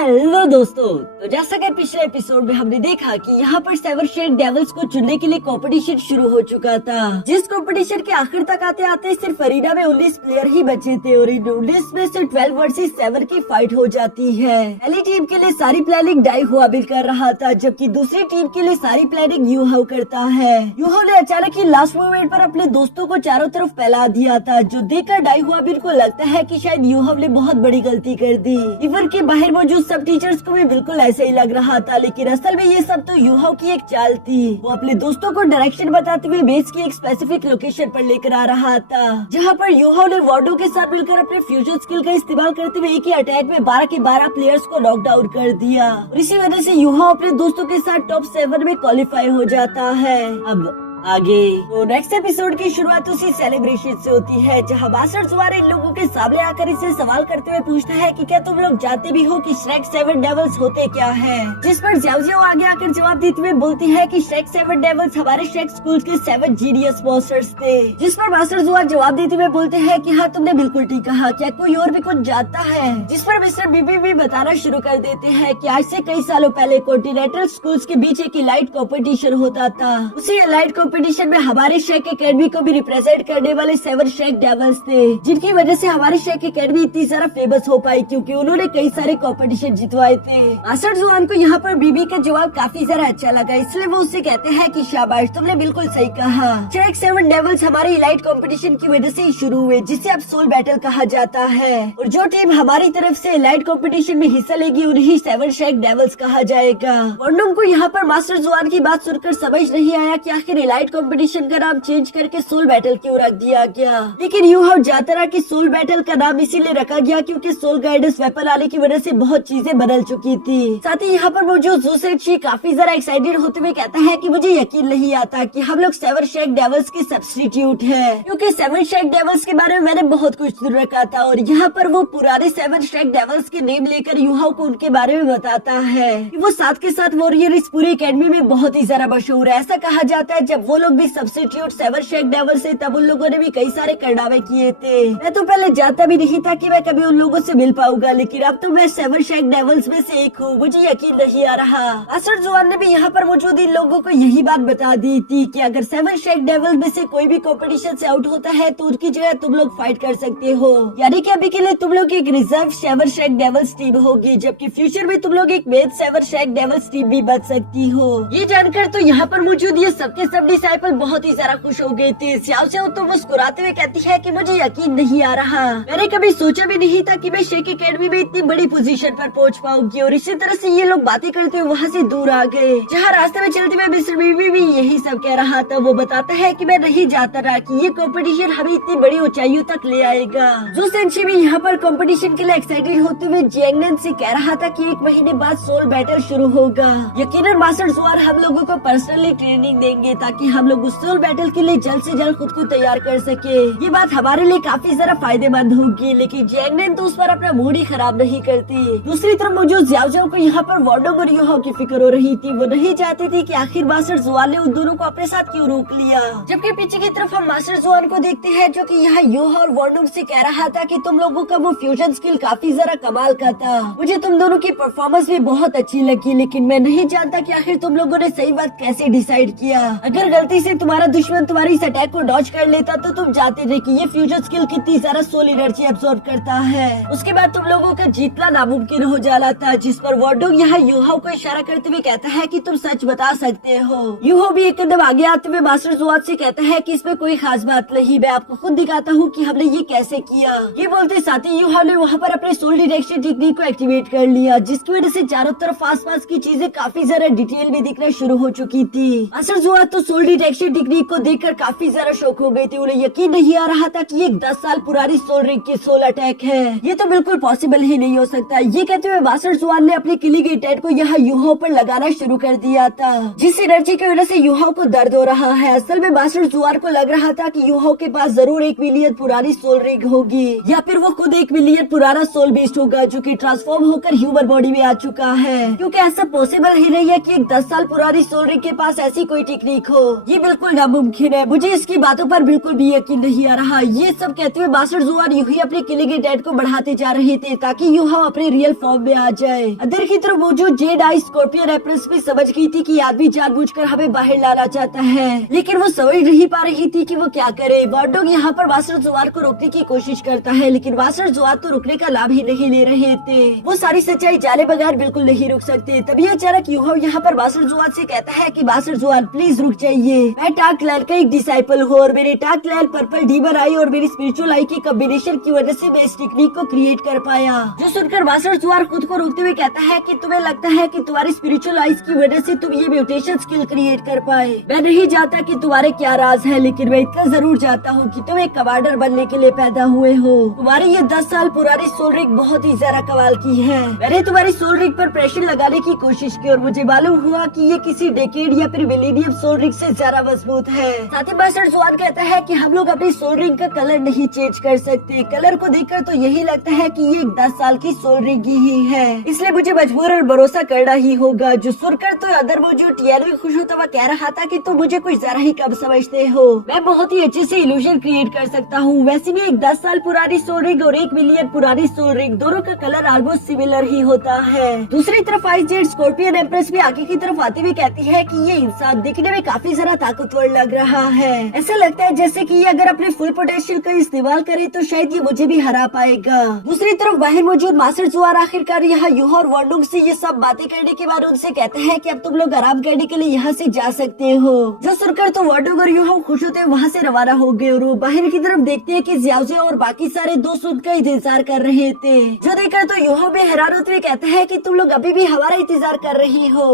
Hello दोस्तों, तो जैसा कि पिछले एपिसोड में हमने देखा कि यहाँ पर सेवन शेड डेविल्स को चुनने के लिए कंपटीशन शुरू हो चुका था, जिस कंपटीशन के आखिर तक आते आते सिर्फ अरीना में 19 प्लेयर ही बचे थे और इन 19 में से 12 वर्सेस 7 की फाइट हो जाती है। पहली टीम के लिए सारी प्लानिंग डाई हुआबिल कर रहा था, जबकि दूसरी टीम के लिए सारी प्लानिंग यूहाव करता है। यूहाव ने अचानक ही लास्ट मोमेंट पर अपने दोस्तों को चारों तरफ फैला दिया था, जो देखकर डाई हुआबिल को लगता है कि शायद यूहाव ने बहुत बड़ी गलती कर दी। इवन के बाहर मौजूद सब टीचर्स को भी बिल्कुल ऐसे ही लग रहा था, लेकिन असल में ये सब तो यूहाव की एक चाल थी। वो अपने दोस्तों को डायरेक्शन बताते हुए बेस की एक स्पेसिफिक लोकेशन पर लेकर आ रहा था, जहाँ पर यूहाव ने वार्डो के साथ मिलकर अपने फ्यूजन स्किल का इस्तेमाल करते हुए एक ही अटैक में 12 के 12 प्लेयर्स को नॉक डाउन कर दिया और इसी वजह से यूहाव अपने दोस्तों के साथ टॉप 7 में क्वालिफाई हो जाता है। अब आगे तो नेक्स्ट एपिसोड की शुरुआत उसी सेलिब्रेशन से होती है, जहां बासर जुआर इन लोगों के सामने आकर इसे सवाल करते हुए पूछता है कि क्या तुम लोग जानते भी हो कि श्रेक 7 डेविल्स होते क्या है। जिस पर ज्याओ ज्याओ आगे आकर जवाब देते हुए बोलती है कि श्रेक 7 डेविल्स हमारे श्रेक स्कूल के 7 जीनियस मॉन्स्टर्स थे। जिस पर बासर जुआर जवाब देते हुए बोलते हैं कि हाँ, तुमने बिल्कुल ठीक कहा, क्या कोई और भी कुछ जानता है। जिस पर मिस्टर बीबी भी बताना शुरू कर देते हैं कि आज से कई सालों पहले कॉन्टिनेंटल स्कूल्स के बीच एक इलाइट कॉम्पिटिशन होता था। उसी इलाइट कॉम्पिटिशन में हमारे श्रेक एकेडमी को भी रिप्रेजेंट करने वाले 7 श्रेक डेविल्स थे, जिनकी वजह से हमारी श्रेक एकेडमी इतनी सारा फेमस हो पाई, क्योंकि उन्होंने कई सारे कॉम्पिटिशन जितवाए थे। मास्टर जुआन को यहाँ पर बीबी का जवाब काफी ज्यादा अच्छा लगा, इसलिए वो उससे कहते हैं कि शाबाश, तुमने बिल्कुल सही कहा। श्रेक 7 डेविल्स हमारे इलाइट कॉम्पिटिशन की वजह से ही शुरू हुए, जिसे अब सोल बैटल कहा जाता है, और जो टीम हमारी तरफ से इलाइट कॉम्पिटिशन में हिस्सा लेगी उन्हें 7 श्रेक डेविल्स कहा जाएगा। वर्नम को यहाँ पर मास्टर जुआन की बात सुनकर समझ नहीं आया कि आखिर इलाइट कॉम्पिटिशन का नाम चेंज करके सोल बैटल क्यों रख दिया गया, लेकिन यूहाव जाता रहा कि सोल बैटल का नाम इसीलिए रखा गया क्योंकि सोल गाइडेंस वेपन आने की वजह से बहुत चीजें बदल चुकी थी। साथ ही यहाँ पर मौजूद ज़ू काफी ज्यादा एक्साइटेड होते हुए कहता है कि मुझे यकीन नहीं आता कि हम लोग 7 श्रेक डेविल्स के सब्स्टिट्यूट है, क्योंकि 7 श्रेक डेविल्स के बारे में मैंने बहुत कुछ सुन रखा था। और यहाँ पर वो पुराने 7 श्रेक डेविल्स के नेम लेकर यूहाव को उनके बारे में बताता है कि वो साथ के साथ वॉरियर इस पूरी एकेडमी में बहुत ही ज्यादा मशहूर है। ऐसा कहा जाता है जब वो लोग भी सब्स्टिट्यूट 7 श्रेक डेविल्स से, तब उन लोगों ने भी कई सारे करनामे किए थे। मैं तो पहले जानता भी नहीं था कि मैं कभी उन लोगों से मिल पाऊंगा, लेकिन अब तो मैं 7 श्रेक डेविल्स में से एक हूँ। मुझे यकीन नहीं आ रहा। मास्टर जुआन ने भी यहाँ पर मौजूद इन लोगों को यही बात बता दी थी कि अगर 7 श्रेक डेविल्स में से कोई भी कॉम्पिटिशन से आउट होता है तो उनकी जगह तुम लोग फाइट कर सकते हो, यानी कि अभी के लिए तुम लोग एक रिजर्व 7 श्रेक डेविल्स टीम होगी, जबकि फ्यूचर में तुम लोग एक मेन 7 श्रेक डेविल्स टीम भी बन सकती हो। ये जानकर तो यहाँ पर मौजूद ये सबके सब डिसाइपल बहुत ही ज्यादा खुश हो गए थे। स्याओ स्याओ तो मुस्कुराते हुए कहती है कि मुझे यकीन नहीं आ रहा, मैंने कभी सोचा भी नहीं था कि मैं श्रेक एकेडमी में इतनी बड़ी पोजीशन पर पहुंच पाऊंगी। और इसी तरह से ये लोग बातें करते हुए वहाँ से दूर आ गए, जहाँ रास्ते में चलते हुए मिस्टर बीबी भी यही सब कह रहा था। वो बताता है कि मैं नहीं जानता रहा कि ये कंपटीशन हमें इतनी बड़ी ऊंचाइयों तक ले आएगा। जो सेंची भी यहाँ पर कंपटीशन के लिए एक्साइटेड होते हुए जियांगनन से कह रहा था कि 1 महीने बाद सोल बैटल शुरू होगा। यकीनन मास्टर जुआर हम लोगों को पर्सनली ट्रेनिंग देंगे ताकि हम लोग उस सोल बैटल के लिए जल्द से जल्द खुद को तैयार कर सके। ये बात हमारे लिए काफी ज्यादा फायदेमंद होगी, लेकिन जियांगनन तो उस पर अपना मूड ही खराब नहीं करती। दूसरी तरफ मौजूद ज्याओ ज्याओ को यहाँ पर वार्डो और यूहाव की फिक्र हो रही थी। वो नहीं चाहती थी कि आखिर मास्टर जुआन ने उन दोनों को अपने साथ क्यों रोक लिया। जबकि पीछे की तरफ हम मास्टर जुआन को देखते हैं, जो कि यहाँ यूहाव और वार्डो से कह रहा था कि तुम लोगों का वो फ्यूजन स्किल काफी ज्यादा कमाल का था। मुझे तुम दोनों की परफॉर्मेंस भी बहुत अच्छी लगी, लेकिन मैं नहीं जानता कि आखिर तुम लोगों ने सही बात कैसे डिसाइड किया। अगर गलती से तुम्हारा दुश्मन तुम्हारी इस अटैक को डॉज कर लेता तो तुम जानते थे कि ये फ्यूजन स्किल कितनी ज्यादा सोल एनर्जी एब्सॉर्ब करता है। उसके बाद तुम लोगों का जीतना नामुमकिन हो जाना था। जिस पर वार्डो यहाँ यूहाव को इशारा करते हुए कहता है कि तुम सच बता सकते हो। यूहाव भी एक कदम आगे आते हुए मास्टर जुआन से कहता है कि इसमें कोई खास बात नहीं, मैं आपको खुद दिखाता हूँ कि हमने ये कैसे किया। ये बोलते साथ ही यूहाव ने वहाँ पर अपने सोल डिटेक्शन टेक्निक को एक्टिवेट कर लिया, जिसकी वजह से चारों तरफ आसपास की चीजें काफी ज्यादा डिटेल में दिखना शुरू हो चुकी थी। मास्टर जुआन तो सोल डिटेक्शन टेक्निक को देखकर काफी ज्यादा शौक हो गए थे। उन्हें यकीन नहीं आ रहा था कि ये 10 साल पुरानी सोल रिंग की सोल अटैक है। ये तो बिल्कुल पॉसिबल ही नहीं हो सकता। ये कहते हुए मास्टर जुआन ने अपनी किलिंग इंटेंट को यहाँ यूहाव पर लगाना शुरू कर दिया था, जिस एनर्जी की वजह से यूहाव को दर्द हो रहा है। असल में मास्टर जुआन को लग रहा था कि यूहाव के पास जरूर 1 मिलियन पुरानी सोल रिंग होगी, या फिर वो खुद 1 मिलियन पुराना सोल बीस्ट होगा, जो कि ट्रांसफॉर्म होकर ह्यूमन बॉडी में आ चुका है। क्योंकि ऐसा पॉसिबल ही नहीं है कि एक 10 साल पुरानी सोल रिंग के पास ऐसी कोई टेक्निक हो। ये बिल्कुल नामुमकिन है, मुझे इसकी बातों पर बिल्कुल भी यकीन नहीं आ रहा। ये सब कहते हुए मास्टर जुआन यूं ही अपने किले के डेट को बढ़ाते जा रहे थे ताकि यूहाओ अपने रियल फॉर्म में आ जाए। अंदर की तरफ मौजूद जेड आई स्कॉर्पियन एप्रेस भी समझ गई थी कि आदमी जानबूझकर हमें बाहर लाना चाहता है, लेकिन वो समझ नहीं पा रही थी कि वो क्या करे। वार्डोग यहाँ पर मास्टर जुआन को रोकने की कोशिश करता है, लेकिन मास्टर जुआन तो रुकने का लाभ ही नहीं ले रहे थे। वो सारी सच्चाई जाने बगैर बिल्कुल नहीं रुक सकते। तभी अचानक यूहाओ यहाँ पर मास्टर जुआन से कहता है कि मास्टर जुआन प्लीज रुक जाइए, मैं टाक लैल का एक डिसाइपल हूँ और मेरे टाक लैल पर्पल डीमन आई और मेरी स्पिरिचुअल आई की कॉम्बिनेशन की वजह से मैं इस टेक्निक को क्रिएट कर पाया। जो सुनकर मास्टर जुआन खुद को रोकते हुए कहता है कि तुम्हें लगता है कि तुम्हारी स्पिरिचुअल आइज की वजह से तुम ये म्यूटेशन स्किल क्रिएट कर पाए। मैं नहीं जानता कि तुम्हारे क्या राज है, लेकिन मैं इतना जरूर जानता हूँ कि तुम एक कमांडर बनने के लिए पैदा हुए हो। तुम्हारी ये 10 साल पुरानी सोल रिग बहुत ही ज्यादा कमाल की है। मैंने तुम्हारी सोल रिग पर प्रेशर लगाने की कोशिश की और मुझे मालूम हुआ कि ये किसी डेकेड या फिर मिलेनियम सोल रिग से ज्यादा मजबूत है। साथ ही मास्टर जुआन कहता है कि हम लोग अपनी सोल रिंग का कलर नहीं चेंज कर सकते। कलर को देखकर तो यही लगता है कि ये 10 साल की सोल रिंग ही है, इसलिए मुझे मजबूरन भरोसा करना ही होगा। जो सुनकर तो अंदर मौजूद टियानो भी खुश होता हुआ कह रहा था कि तुम मुझे कुछ जरा ही कम समझते हो, मैं बहुत ही अच्छे से इल्यूजन क्रिएट कर सकता हूँ। वैसे भी एक 10 साल पुरानी सोल रिंग और 1 मिलियन पुरानी सोल रिंग दोनों का कलर ऑलमोस्ट सिमिलर ही होता है। दूसरी तरफ आइस जेड स्कॉर्पियन एम्प्रेस भी आगे की तरफ आते हुए कहती है कि ये इंसान दिखने में काफी ज्यादा ताकतवर लग रहा है। ऐसा लगता है जैसे कि ये अगर अपने फुल पोटेंशियल का इस्तेमाल करे तो शायद ये मुझे भी हरा पाएगा। दूसरी तरफ बाहर मौजूद मास्टर जुआन आखिरकार यहाँ यूहा और वार्डोग से ये सब बातें करने के बाद उनसे कहते हैं कि अब तुम लोग आराम करने के लिए यहाँ से जा सकते हो। जो सुनकर तो वार्डोग और यूहा खुश होते हुए वहाँ से रवाना हो गए और वो बाहर की तरफ देखते हैं कि ज़्याओज़े और बाकी सारे दोस्त उनका इंतजार कर रहे थे। जो देखकर तो यूहा भी हैरान होते हुए कहता है कि तुम लोग अभी भी हमारा इंतजार कर रही हो।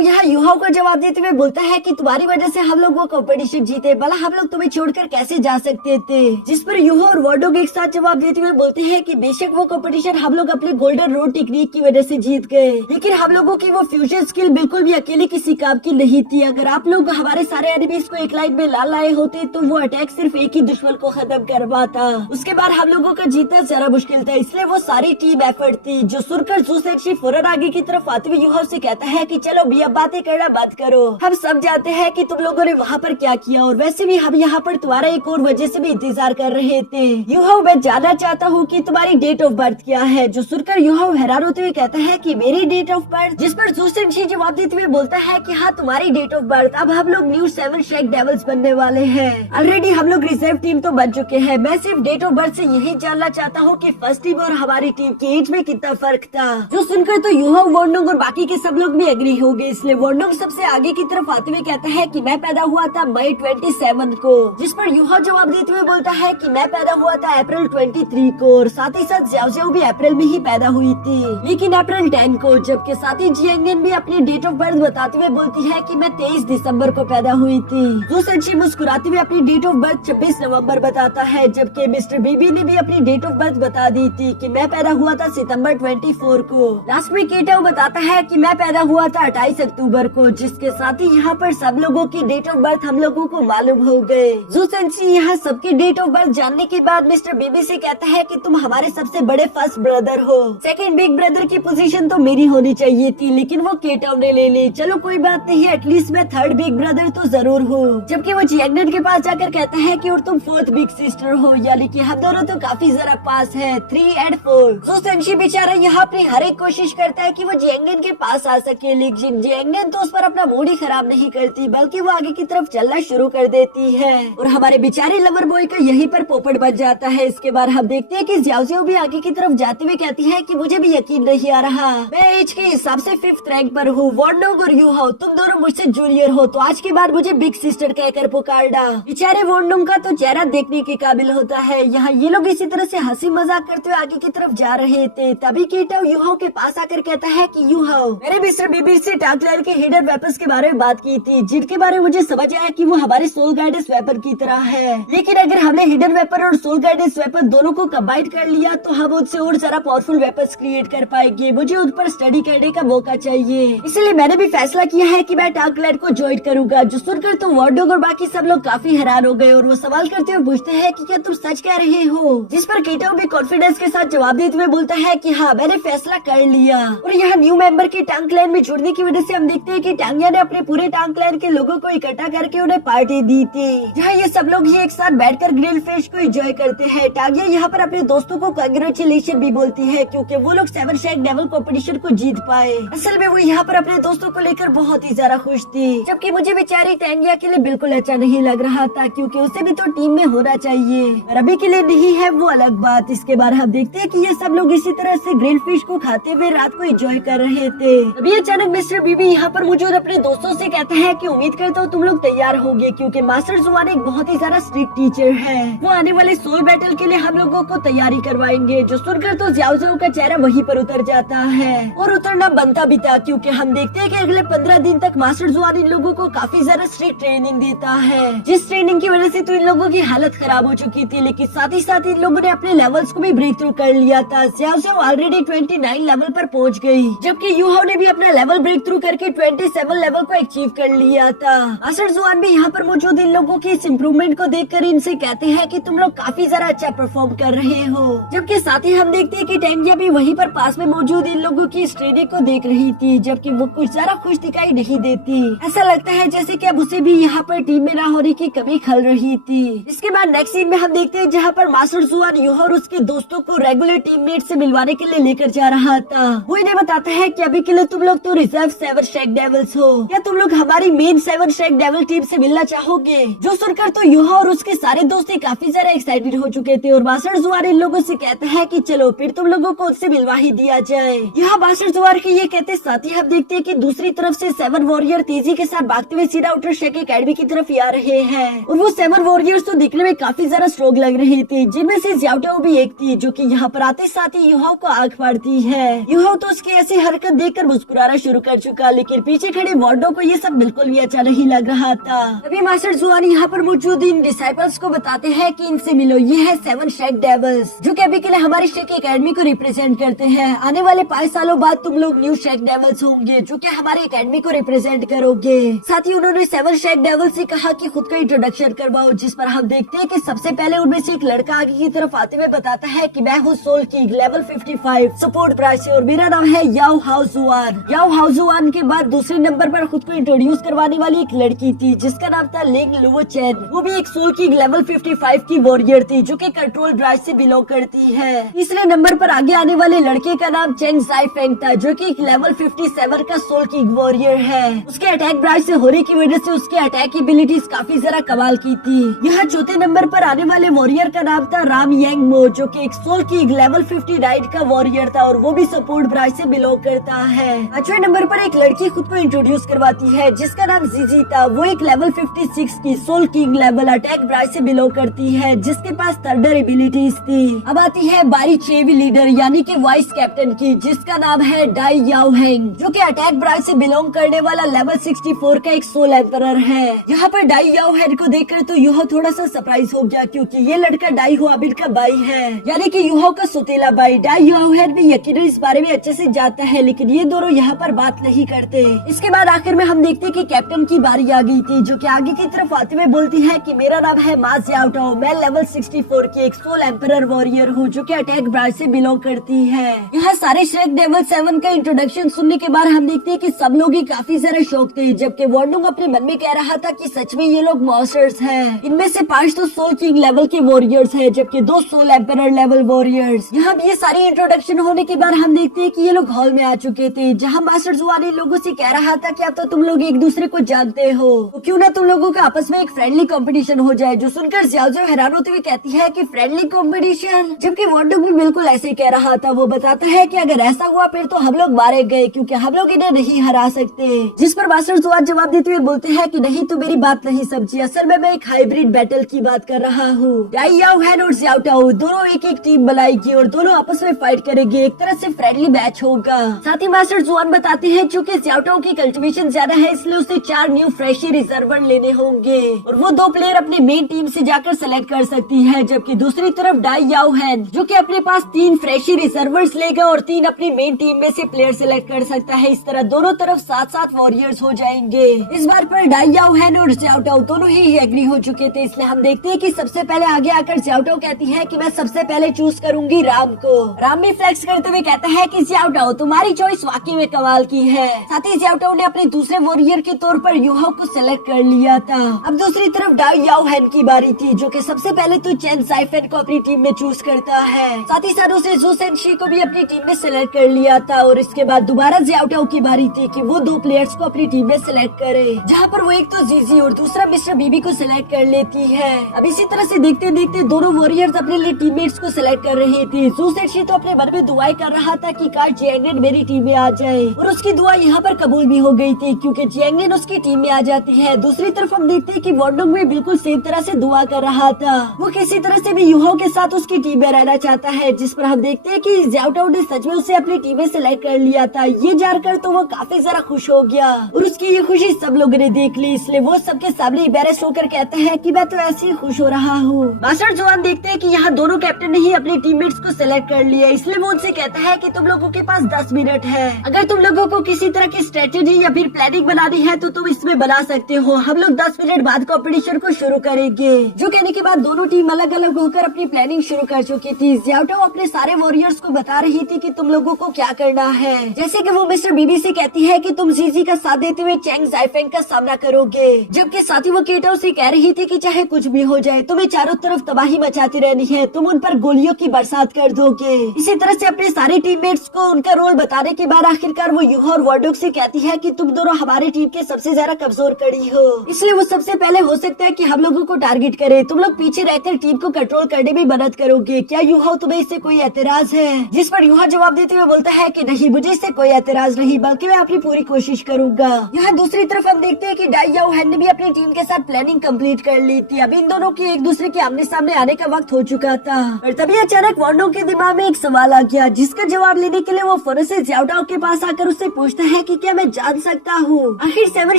यहाँ यूहा को जवाब देते हुए बोलता है कि तुम्हारी वजह से हम लोग वो कॉम्पिटिशन जीते, भला हम लोग तुम्हें छोड़कर कैसे जा सकते थे। जिस पर यूहा और वार्डोग एक साथ जवाब देते हुए बोलते हैं कि बेशक वो कंपटीशन हम लोग अपने गोल्डन रोड टेक्निक की वजह से जीत गए, लेकिन हम लोगों की वो फ्यूजन स्किल बिल्कुल भी अकेले किसी काम की नहीं थी। अगर आप लोग हमारे सारे एनिमीज को एक लाइन में ला लाए होते तो वो अटैक सिर्फ एक ही दुश्मन को खत्म कर पाता। उसके बाद हम लोगों का जीतना जरा मुश्किल था, इसलिए वो सारी टीम एफर्ट थी। जो सुनकर ज़ू फौरन आगे की तरफ आते हुए यूहा से कहता है कि चलो भी अब बातें करना बंद करो, हम सब जानते हैं कि तुम लोगों ने वहाँ पर क्या किया और वैसे भी हम यहाँ पर तुम्हारा एक और वजह से भी इंतजार कर रहे थे। यूहा मैं जानना चाहता हूँ कि तुम्हारी डेट ऑफ बर्थ क्या है। जो सुनकर यूहा हैरान होते हुए कहता है कि मेरी डेट ऑफ बर्थ, जिस पर ज़ू जवाब देते हुए बोलता है कि हाँ तुम्हारी डेट ऑफ बर्थ। अब हम लोग न्यू 7 शेक डेविल्स बनने वाले हैं। ऑलरेडी हम लोग रिजर्व टीम तो बन चुके हैं। मैं सिर्फ डेट ऑफ बर्थ से यही जानना चाहता हूँ कि फर्स्ट टीम और हमारी टीम की एज में कितना फर्क था। जो सुनकर तो यूहा, वार्डोग और बाकी के सब लोग भी एग्री हो गए, इसलिए वार्डोग सबसे आगे की तरफ आते हुए कहता है कि मैं पैदा हुआ था मई 27 को। जिस पर यूहा जवाब देते हुए बोलता है कि मैं पैदा हुआ था अप्रैल 23 को और साथ ही साथ ज़्याओज़े भी अप्रैल में ही पैदा हुई थी, लेकिन अप्रैल 10 को। जबकि साथ ही जियांगन भी अपनी डेट ऑफ बर्थ बताते हुए बोलती है कि मैं 23 दिसंबर को पैदा हुई थी। जो मुस्कुराते हुए अपनी डेट ऑफ बर्थ 26 नवंबर बताता है, जबकि मिस्टर बीबी ने भी अपनी डेट ऑफ बर्थ बता दी थी कि मैं पैदा हुआ था सितंबर 24 को। लास्ट में केटाओ बताता है कि मैं पैदा हुआ था 28 अक्टूबर को, जिसके साथ ही यहाँ पर सब लोगों की डेट ऑफ बर्थ हम लोगों को मालूम हो गए। जूसेंसी यहाँ सबकी डेट ऑफ बर्थ जानने के बाद मिस्टर बीबी से कहता है कि तुम हमारे सबसे बड़े फर्स्ट ब्रदर हो। सेकंड बिग ब्रदर की पोजीशन तो मेरी होनी चाहिए थी, लेकिन वो केटाओ ने ले ली। चलो कोई बात नहीं, एटलीस्ट मैं थर्ड बिग ब्रदर तो जरूर हूँ। जबकि वो जियांगन के पास जाकर कहता है कि और तुम फोर्थ बिग सिस्टर हो, यानी कि हम दोनों तो काफी जरा पास है, 3 और 4। जूसेंसी बेचारा यहाँ अपनी हर एक कोशिश करता है कि वो जियांगन के पास आ सके, लेकिन जियांगन तो उस पर अपना मूड ही खराब नहीं करती, बल्कि वो आगे की तरफ चलना शुरू कर देती है और हमारे बेचारे लवर बॉय का यहीं पर पोपट बच जाता है। इसके बाद हम देखते हैं कि ज़्याओज़े भी आगे की तरफ जाते हुए कहती है कि मुझे भी यकीन नहीं आ रहा, मैं एज के हिसाब से 5th रैंक पर हूँ। वार्डोग और यूहा तुम दोनों मुझसे जूनियर हो, तो आज के बाद मुझे बिग सिस्टर कहकर पुकारना। बेचारे वार्डोग का तो चेहरा देखने के काबिल होता है। यहाँ ये लोग इसी तरह से हंसी मजाक करते हुए आगे की तरफ जा रहे थे, तभी केटाओ यूहा के पास आकर कहता है कि यूहा, मैंने मिस्टर बीबी से टाक लैल के हिडन वेपन्स के बारे में बात की थी, जिनके बारे में मुझे समझ आया कि वो हमारे सोल गाइडेंस वेपन की तरह है, लेकिन अगर हमने हिडन वेपन और सोल गाइडेंस वेपन दोनों को कंबाइन कर लिया तो हम उनसे और ज्यादा पावरफुल वेपन्स क्रिएट कर पाएंगे। मुझे उन पर स्टडी करने का मौका चाहिए, इसलिए मैंने भी फैसला किया है कि मैं टाक लैल को ज्वाइन करूंगा। जो सुनकर तो वार्डोग और बाकी सब लोग काफी हैरान हो गए और वो सवाल करते हुए पूछते हैं कि क्या तुम सच कह रहे हो। जिस पर केटाओ भी कॉन्फिडेंस के साथ जवाब देते हुए बोलता है कि हाँ मैंने फैसला कर लिया। और यहाँ न्यू मेंबर के टांग क्लैन में जुड़ने की वजह से हम देखते हैं कि टांगिया ने अपने पूरे टांग क्लैन के लोगों को इकट्ठा करके उन्हें पार्टी दी थी, जहाँ ये सब लोग ही एक साथ बैठकर ग्रिल फिश को एंजॉय करते हैं। टागिया यहाँ पर अपने दोस्तों को कांग्रेचुलेशन भी बोलती है क्योंकि वो लोग सेवन शेक डेविल कॉम्पिटिशन को जीत पाए। असल में वो यहाँ पर अपने दोस्तों को लेकर बहुत ही ज्यादा खुश थी, जबकि मुझे बेचारी टैंगिया के लिए बिल्कुल अच्छा नहीं लग रहा था क्योंकि उसे भी तो टीम में होना चाहिए, और अभी के लिए नहीं है वो अलग बात। इसके बाद हम देखते हैं कि ये सब लोग इसी तरह से ग्रिल फिश को खाते हुए रात को एंजॉय कर रहे थे। अभी अचानक मिस्टर बीबी यहाँ पर मौजूद अपने दोस्तों से कहते हैं कि उम्मीद करता हूँ तुम लोग तैयार होंगे क्योंकि मास्टर जुआन एक बहुत ही ज्यादा स्ट्रिक्ट टीचर है। वो आने वाले सोल बैटल के लिए हम लोगों को तैयारी करवाएंगे। जो सुनकर तो ज़्याओ ज़्याओ का चेहरा वहीं पर उतर जाता है और उतरना बनता भी था क्योंकि हम देखते हैं कि अगले 15 दिन तक मास्टर जुआन इन लोगों को काफी ज्यादा स्ट्रिक्ट ट्रेनिंग देता है, जिस ट्रेनिंग की वजह से तो इन लोगों की हालत खराब हो चुकी थी, लेकिन साथ ही साथ इन लोगों ने अपने लेवल्स को भी ब्रेक थ्रू कर लिया था। ज़्याओ ज़्याओ ऑलरेडी 29 लेवल पर पहुंच गई, जबकि यूहाओ ने भी अपना लेवल ब्रेक थ्रू करके 27 लेवल को अचीव कर लिया था। मास्टर जुआन भी यहाँ पर मौजूद इन लोगों की इस इम्प्रूवमेंट को देखकर इनसे कहते हैं कि तुम लोग काफी ज्यादा अच्छा परफॉर्म कर रहे हो, जबकि साथ ही हम देखते हैं कि टैंगिया भी वहीं पर पास में मौजूद इन लोगों की इस ट्रेनिंग को देख रही थी, जबकि वो कुछ ज्यादा खुश दिखाई नहीं देती। ऐसा लगता है जैसे कि अब उसे भी यहाँ पर टीम में न होने की कमी खल रही थी। इसके बाद नेक्स्ट सीन में हम देखते हैं जहाँ पर मास्टर जुआन यूहाओ और उसके दोस्तों को रेगुलर टीममेट से मिलवाने के लिए लेकर जा रहा था। वो इन्हें बताता है कि अभी के लिए तुम लोग तो रिजर्व सेवन शेक डेविल्स हो, क्या तुम लोग हमारी main seven shake devil team से मिलना चाहोगे? जो सुनकर तो यूहाओ और उसके सारे दोस्त काफी ज्यादा एक्साइटेड हो चुके थे और मास्टर जुआन इन लोगों से कहता है कि चलो फिर तुम लोगों को उससे मिलवा ही दिया जाए। यहाँ मास्टर जुआन के ये कहते साथ ही हम देखते हैं कि दूसरी तरफ से सेवन वॉरियर तेजी के साथ भागते हुए सीधा आउटर शेक एकेडमी की तरफ आ रहे हैं, और वो सेवन वॉरियर्स तो दिखने में काफी ज्यादा स्ट्रॉन्ग लग रही थी, जिनमें से ज़्याओ ज़्याओ भी एक थी जो कि यहाँ पर आते साथ ही यूहाओ को आंख फाड़ती है। यूहाओ तो उसकी ऐसी हरकत देखकर मुस्कुराना शुरू कर चुका, लेकिन पीछे खड़े वार्डो को ये सब बिल्कुल भी अच्छा नहीं लग रहा था। अभी मास्टर जुआन यहाँ पर मौजूद इन डिसाइपल्स को बताते हैं कि इनसे मिलो, ये है सेवन शेक डेविल्स जो कि अभी के लिए हमारे शेक एकेडमी को रिप्रेजेंट करते हैं। आने वाले 5 सालों बाद तुम लोग न्यू शेक डेविल्स होंगे जो कि हमारे एकेडमी को रिप्रेजेंट करोगे। साथ ही उन्होंने सेवन शेक डेविल्स से कहा कि खुद का इंट्रोडक्शन करवाओ, जिस पर हम देखते हैं कि सबसे पहले उनमें से एक लड़का आगे की तरफ आते हुए बताता है कि मैं हूँ soul king level 55 support price और मेरा नाम है याओ हाओ जुआन। याओ हाओ जुआन के बाद दूसरे नंबर पर खुद को इंट्रोड्यूस करवाने वाली एक लड़की थी जिसका नाम था लिंग लुओ चेन। वो भी एक सोल किंग लेवल 55 की वॉरियर थी जो कि कंट्रोल ब्रांच से बिलोंग करती है। तीसरे नंबर पर आगे आने वाले लड़के का नाम चेंग जाई फेंग था जो कि एक लेवल 57 का सोल किंग वॉरियर है। उसके अटैक ब्रांच से होने की वजह से उसके अटैक एबिलिटीज काफी ज्यादा कमाल की थी। यहाँ चौथे नंबर पर आने वाले वॉरियर का नाम था राम यांग मो जो कि एक सोल किंग लेवल 59 का वॉरियर था और वो भी सपोर्ट ब्रांच से बिलोंग करता है। पांचवें नंबर पर एक लड़की खुद को इंट्रोड्यूस करवाती है जिसका नाम जीजी था। वो एक लेवल 56 की soul king level attack branch से बिलोंग करती है जिसके पास थंडर एबिलिटीज थी। अब आती है बारी चेवी लीडर यानी कि वाइस कैप्टन की जिसका नाम है डाई याओ हेंग जो कि अटैक ब्रांच से बिलोंग करने वाला लेवल 64 का एक सोल एम्परर है। यहाँ पर डाई याओ हेंग को देखकर तो यूहाओ थोड़ा सा सरप्राइज हो गया क्योंकि ये लड़का डाई हुआबिन का भाई है, यानी कि यूहाओ का सौतेला भाई। डाई याओ हेंग भी यकीनन इस बारे में अच्छे से जानता है, लेकिन ये दोनों यहाँ पर बात नहीं करते। इसके बाद आखिर में हम देखते हैं कि कैप्टन की बारी आ गई थी जो कि आगे की तरफ आते हुए बोलती है कि मेरा नाम है मा ज़्याओटाओ, मैं लेवल 64 की एक सोल एम्परर वॉरियर हूँ जो कि अटैक ब्रांच से बिलोंग करती है। यहाँ सारे शेक डेविल 7 का इंट्रोडक्शन सुनने के बाद हम देखते हैं कि सब लोग ही काफी ज्यादा शौक थे, जबकि वॉर्डोंग अपने मन में कह रहा था कि सच में ये लोग मॉन्स्टर्स हैं। इनमें से 5 तो सोल किंग लेवल के वॉरियर्स हैं जबकि 2 सोल एम्परर लेवल वॉरियर्स। यहाँ ये सारी इंट्रोडक्शन होने के बाद हम देखते हैं कि ये लोग हॉल में आ चुके थे जहाँ मास्टर जुआन इन लोगों से कह रहा था कि अब तो तुम लोग एक दूसरे को जानते हो तो क्यों ना तुम लोगों का आपस में एक फ्रेंडली कंपटीशन हो जाए। जो सुनकर ज़्याओ ज़्याओ हैरान होते हुए कहती है कि फ्रेंडली कंपटीशन, जबकि वॉर्डोंग भी बिल्कुल ऐसे ही कह रहा था। वो बताता है कि अगर ऐसा हुआ फिर तो हम लोग मारे गए क्योंकि हम लोग इन्हें नहीं हरा सकते। जिस पर मास्टर जुआन जवाब देते हुए बोलते हैं कि नहीं, तू मेरी बात नहीं समझी, असल में मैं एक हाइब्रिड बैटल की बात कर रहा हूँ। डाई याओ हेंग और ज़्याओटाओ दोनों एक एक टीम बनाएगी और दोनों आपस में फाइट करेंगे, एक तरह से फ्रेंडली मैच होगा। साथ ही मास्टर जुआन बताते हैं चूँकि ज़्याओटाओ की कल्टिवेशन ज्यादा है इसलिए उसे 4 न्यू फ्रेशी रिजर्वर लेने होंगे और वो 2 प्लेयर अपने मेन टीम से जाकर सेलेक्ट कर सकती है, जबकि दूसरी तरफ डाई याओ हेंग जो कि अपने पास 3 फ्रेशी रिजर्वर्स लेगा और 3 अपनी मेन टीम में से प्लेयर सेलेक्ट कर सकता है। इस तरह दोनों तरफ 7-7 वॉरियर्स हो जाएंगे। इस बार पर डाई याओ हेंग और ज़्याओटाओ दोनों ही एग्री हो चुके थे, इसलिए हम देखते हैं कि सबसे पहले आगे आकर ज़्याओटाओ कहती है कि मैं सबसे पहले चूज करूंगी राम को। राम भी फ्लेक्स करते हुए कहता है कि ज़्याओटाओ तुम्हारी चॉइस वाकई में कमाल की है। साथ ही ज़्याओटाओ ने अपने दूसरे वॉरियर के तौर पर युहाओ को सेलेक्ट कर लिया था। अब दूसरी तरफ डाई याओ हैन की बारी थी, जो कि सबसे पहले तो चेन साइफेन को अपनी टीम में चूज करता है। साथ ही साथ उसे जू सेनशी को भी अपनी टीम में सेलेक्ट कर लिया था। और इसके बाद दोबारा जियाओ टाओ की बारी थी कि वो दो प्लेयर्स को अपनी टीम में सेलेक्ट करे, जहाँ पर वो एक तो जीजी और दूसरा मिस्टर बीबी को सिलेक्ट कर लेती है। अब इसी तरह से देखते देखते दोनों वॉरियर्स अपने लिए टीममेट्स को सिलेक्ट कर रहे थे। जू सेनशी तो अपने मन में दुआएं कर रहा था कि काश जियांगनेन मेरी टीम में आ जाए, और उसकी दुआ यहाँ पर कबूल भी हो गई थी क्योंकि जियांगनेन उसकी टीम में आ जाती है। दूसरी तरफ हम देखते हैं कि वॉन्डोंग भी बिल्कुल सेम तरह से दुआ कर रहा था। वो किसी तरह से भी युहाओ के साथ उसकी टीम में रहना चाहता है, जिस पर हम देखते हैं कि जियाओ टाओ ने सच में उसे अपनी टीम में सिलेक्ट कर लिया था। ये जानकर तो वो काफी ज्यादा खुश हो गया और उसकी ये खुशी सब लोगों ने देख ली, इसलिए वो सबके सामने एम्बैरेस होकर कहता है कि मैं तो ऐसे ही खुश हो रहा हूँ। मास्टर जुआन देखते हैं कि यहाँ दोनों कैप्टन ने ही अपने टीममेट्स को सिलेक्ट कर लिया, इसलिए वो उनसे कहता है कि तुम लोगों के पास 10 मिनट है। अगर तुम लोगों को किसी तरह की स्ट्रेटेजी या फिर प्लानिंग बनानी है तो तुम इसमें बना सकते हो। हम लोग 10 मिनट बाद कंपटीशन को शुरू करेंगे। जो कहने के बाद दोनों टीम अलग अलग होकर अपनी प्लानिंग शुरू कर चुकी थी। जियाओ टाओ अपने सारे वॉरियर्स को बता रही थी कि तुम लोगों को क्या करना है, जैसे कि वो मिस्टर बीबी से कहती है कि तुम जीजी का साथ देते हुए चैंग जाइफेंग का सामना करोगे, जबकि साथ ही वो केटाओ से कह रही थी कि चाहे कुछ भी हो जाए तुम्हें चारों तरफ तबाही मचाती रहनी है, तुम उन पर गोलियों की बरसात कर दोगे। इसी तरह से अपने सारे टीममेट्स को उनका रोल बताने के बाद आखिरकार वो युहा और वॉन्डोंग से कहती है कि तुम दोनों हमारी टीम के सबसे ज्यादा कमजोर कड़ी हो, इसलिए वो सबसे पहले हो सकता है कि हम लोगों को टारगेट करे। तुम लोग पीछे रहकर टीम को कंट्रोल करने में मदद करोगे। क्या युहा तुम्हें इससे कोई एतराज है? जिस पर युहा जवाब देते हुए बोलता है कि नहीं, मुझे इससे कोई एतराज नहीं, बल्कि मैं अपनी पूरी कोशिश करूंगा। यहाँ दूसरी तरफ हम देखते हैं कि डाई याओ हैन ने भी अपनी टीम के साथ प्लानिंग कंप्लीट कर ली थी। अब इन दोनों की एक दूसरे के आमने सामने आने का वक्त हो चुका था और तभी अचानक वॉन्डोंग के दिमाग में एक सवाल आ गया, जिसका जवाब लेने के लिए वो फौरन से जियाओ टाओ के पास आकर उससे पूछता है कि क्या मैं जान सकता हूँ आखिर सेवन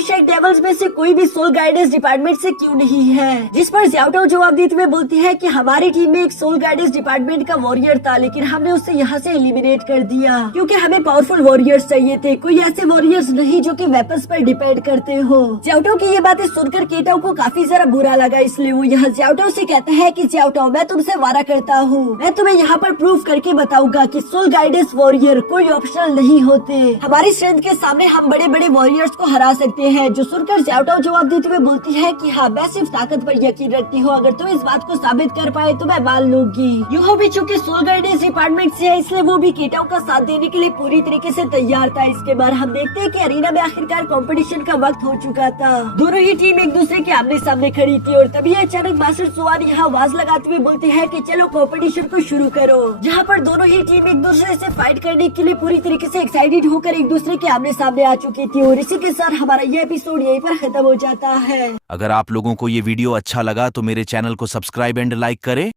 शेक डेविल्स में से कोई भी सोल गाइडेंस डिपार्टमेंट से क्यों नहीं है? जिस पर जियाओ टाओ जवाब देते हुए बोलती है कि हमारी टीम में एक सोल गाइडेंस डिपार्टमेंट का वॉरियर था, लेकिन हमने उसे यहाँ से एलिमिनेट कर दिया क्योंकि हमें पावरफुल वॉरियर्स चाहिए थे, कोई ऐसे वॉरियर्स नहीं जो कि वेपन्स पर डिपेंड करते हो। जियाओ टाओ की ये बातें सुनकर केटाओ को काफी ज्यादा बुरा लगा, इसलिए वो यहाँ जियाओ टाओ से कहता है कि जियाओ टाओ मैं तुमसे वादा करता हूँ, मैं तुम्हें यहाँ पर प्रूव करके बताऊंगा कि सोल गाइडेंस वॉरियर कोई ऑप्शनल नहीं होते। हमारी स्ट्रेंथ के सामने हम बड़े बड़े वॉरियर्स को हरा सकते हैं। जो सुनकर जियाओ टाओ जवाब देते हुए बोलती है कि हाँ, मैं सिर्फ ताकत पर यकीन रखती हूँ, अगर तुम इस बात को साबित कर पाए तो मैं मान लूंगी। युहा भी चूँकि सोल गाइडेंस डिपार्टमेंट से है, इसलिए वो भी केटाओ का साथ देने के लिए पूरी तरीके से तैयार था। इसके बाद हम देखते हैं कि अरीना में आखिरकार कंपटीशन का वक्त हो चुका था। दोनों ही टीम एक दूसरे के आमने सामने खड़ी थी और तभी अचानक मास्टर जुआन यहाँ आवाज लगाते हुए बोलते हैं कि चलो कंपटीशन को शुरू करो, जहाँ पर दोनों ही टीम एक दूसरे से फाइट करने के लिए पूरी तरीके से एक्साइटेड होकर एक दूसरे के आमने सामने आ चुकी थी। और इसी के साथ हमारा ये एपिसोड यहीं पर खत्म हो जाता है। अगर आप लोगों को ये वीडियो अच्छा लगा तो मेरे चैनल को सब्सक्राइब एंड लाइक करें